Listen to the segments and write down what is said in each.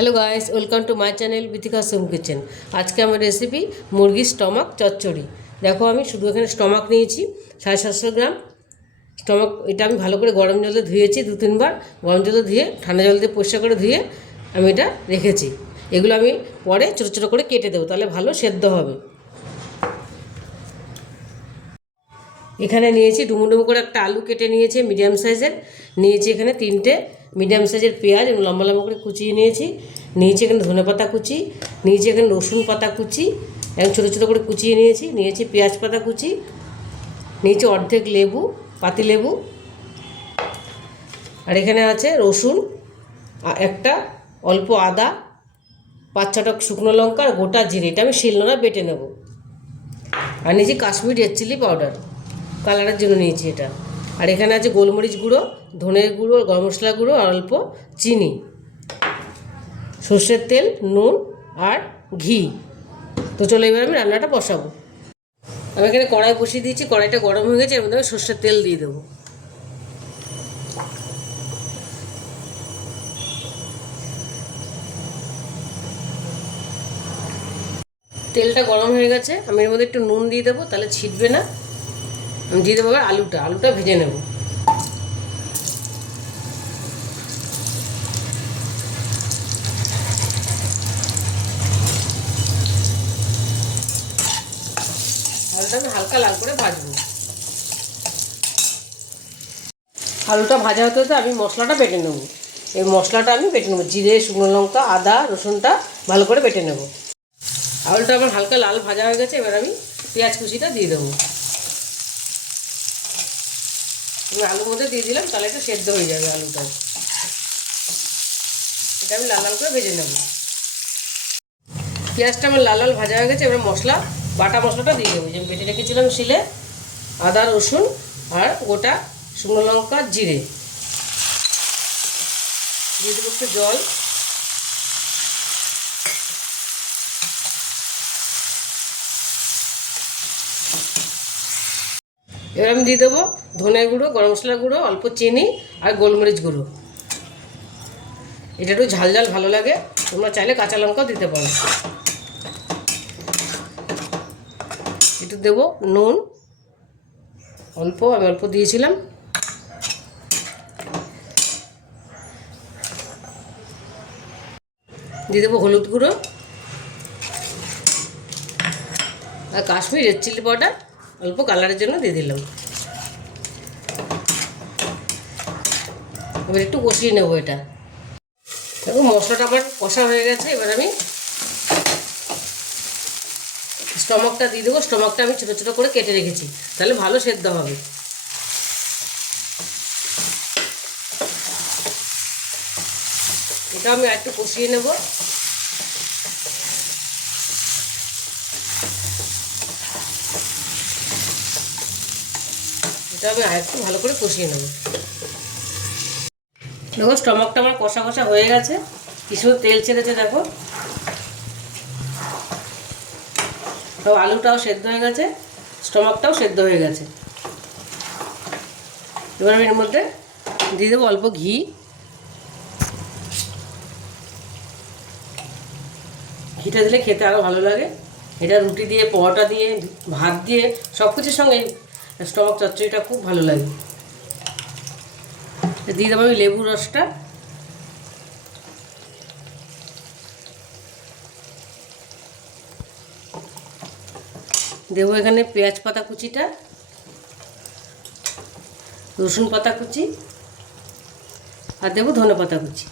Hello guys, welcome to my channel Bithika Som kitchen. আজকে আমার recipe মুরগির স্টমাক চচ্চড়ি। দেখো, আমি শুধু এখানে স্টমাক নিয়েছি 750 গ্রাম স্টমাক। এটা আমি ভালো করে গরম জলে ধুয়েছি 2-3 বার। গরম জলে ধুয়ে ঠান্ডা জল দিয়ে পরিষ্কার করে ধুয়ে আমি এটা রেখেছি। এগুলো আমি পরে ছোটো ছোটো করে কেটে দেবো, তাহলে ভালো সেদ্ধ হবে। এখানে নিয়েছি ডুমো করে একটা আলু কেটে নিয়েছি মিডিয়াম সাইজের। নিয়েছি এখানে 3টে মিডিয়াম সাইজের পেঁয়াজ লম্বা লম্বা করে কুচিয়ে নিয়েছি। নিয়েছি এখানে ধনেপাতা কুচি, নিয়েছি এখানে রসুন পাতা কুচি এবং ছোটো ছোটো করে কুচিয়ে নিয়েছি। নিয়েছি পেঁয়াজ পাতা কুচি, নিয়েছি অর্ধেক লেবু, পাতি লেবু, আর এখানে আছে রসুন একটা, অল্প আদা, 5-6টা শুকনো লঙ্কা আর গোটা জিরে। এটা আমি শিলনোড়ায় বেটে নেব। আর নিয়েছি কাশ্মীরি রেড চিলি পাউডার, কালারের জন্য নিয়েছি এটা। আর এখানে আছে গোলমরিচ গুঁড়ো, ধনের গুঁড়ো, গরম মশলা গুঁড়ো আর অল্প চিনি, সর্ষের তেল, নুন আর ঘি। তো চলো এবার আমি রান্নাটা বসাবো। আমি এখানে কড়াই বসিয়ে দিয়েছি, কড়াইটা গরম হয়ে গেছে। এর মধ্যে আমি সর্ষের তেল দিয়ে দেবো। তেলটা গরম হয়ে গেছে, আমি এর মধ্যে একটু নুন দিয়ে দেবো, তাহলে ছিটবে না। আমি দিয়ে দেবো এবার আলুটা ভেজে নেব। আলুটা আমি হালকা লাল করে ভাজবো। আলুটা ভাজা হতে হতে আমি মশলাটা বেটে নেব। এই মশলাটা আমি বেটে নেবো, জিরে, শুকনো লঙ্কা, আদা, রসুনটা ভালো করে বেটে নেব। আলুটা আমার হালকা লাল ভাজা হয়ে গেছে। এবার আমি পেঁয়াজ কুচিটা দিয়ে দেবো। আমি আলুর মধ্যে দিয়ে দিলাম, তাহলে এটা সেদ্ধ হয়ে যাবে আলুটা। এটা আমি লাল লাল করে ভেজে নেব। পেঁয়াজটা আমার লাল লাল ভাজা হয়ে গেছে। এবার বাটা মশলাটা দিয়ে দেবো, যে আমি বেটে রেখেছিলাম শিলে, আদা, রসুন আর গোটা শুকনো লঙ্কা, জিরে। দিয়ে দেবো একটু জল। এবার আমি দিয়ে দেবো ধনে গুঁড়ো, গরম মশলা গুঁড়ো, অল্প চিনি আর গোলমরিচ গুঁড়ো। এটা একটু ঝাল ঝাল ভালো লাগে, তোমরা চাইলে কাঁচা লঙ্কাও দিতে পারো। একটু দেবো নুন, আমি অল্প দিয়েছিলাম। দিয়ে দেবো হলুদ গুঁড়ো আর কাশ্মীরি রেড চিলি পাউডার, অল্প কালারের জন্য দিয়ে দিলাম। এবার একটু কষিয়ে নেবো এটা। দেখো মশলাটা আমার কষা হয়ে গেছে। এবার আমি স্টমাকটা দিয়ে দেবো। স্টমাকটা আমি ছোটো ছোটো করে কেটে রেখেছি, তাহলে ভালো সেদ্ধ হবে। এটা আমি একটু কষিয়ে নেব। এটা আমি আরেকটু ভালো করে কষিয়ে নেব। দেখো স্টমাকটা আমার কষা কষা হয়ে গেছে, কিছু তেল ছেড়েছে। দেখো তো আলুটাও সেদ্ধ হয়ে গেছে, স্টমাকটাও সেদ্ধ হয়ে গেছে। এবার আমি এর মধ্যে দিয়ে দেবো অল্প ঘি। ঘিটা দিলে খেতে আরও ভালো লাগে। এটা রুটি দিয়ে, পরোটা দিয়ে, ভাত দিয়ে, সব কিছুর সঙ্গে স্টমাক চচ্চড়িটা খুব ভালো লাগে। দিয়ে দেবো আমি লেবুর রসটা। দেবো এখানে পেঁয়াজ পাতা কুচিটা, রসুন পাতা কুচি আর দেবো ধনে পাতা কুচি।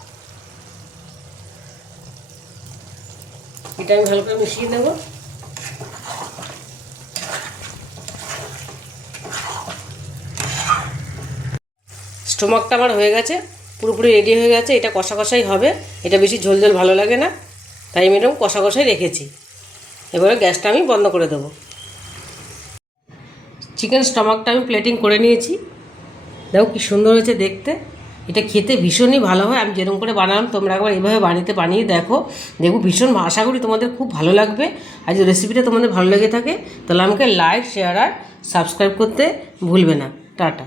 এটা আমি ভালো করে মিশিয়ে নেব। স্টোমাকটা আমার হয়ে গেছে, পুরোপুরি রেডি হয়ে গেছে। এটা কষা কষাই হবে, এটা বেশি ঝোল ঝোল ভালো লাগে না, তাই আমি এরকম কষা কষাই রেখেছি। এবারে গ্যাসটা আমি বন্ধ করে দেবো। চিকেন স্টমাকটা আমি প্লেটিং করে নিয়েছি। দেখো কি সুন্দর হয়েছে দেখতে। এটা খেতে ভীষণই ভালো হয়। আমি যেরকম করে বানালাম তোমরা একবার এইভাবে বাড়িতে বানিয়ে দেখো, ভীষণ আশা করি তোমাদের খুব ভালো লাগবে। আর যদি রেসিপিটা তোমাদের ভালো লেগে থাকে তাহলে আমাকে লাইক, শেয়ার আর সাবস্ক্রাইব করতে ভুলবে না। টাটা।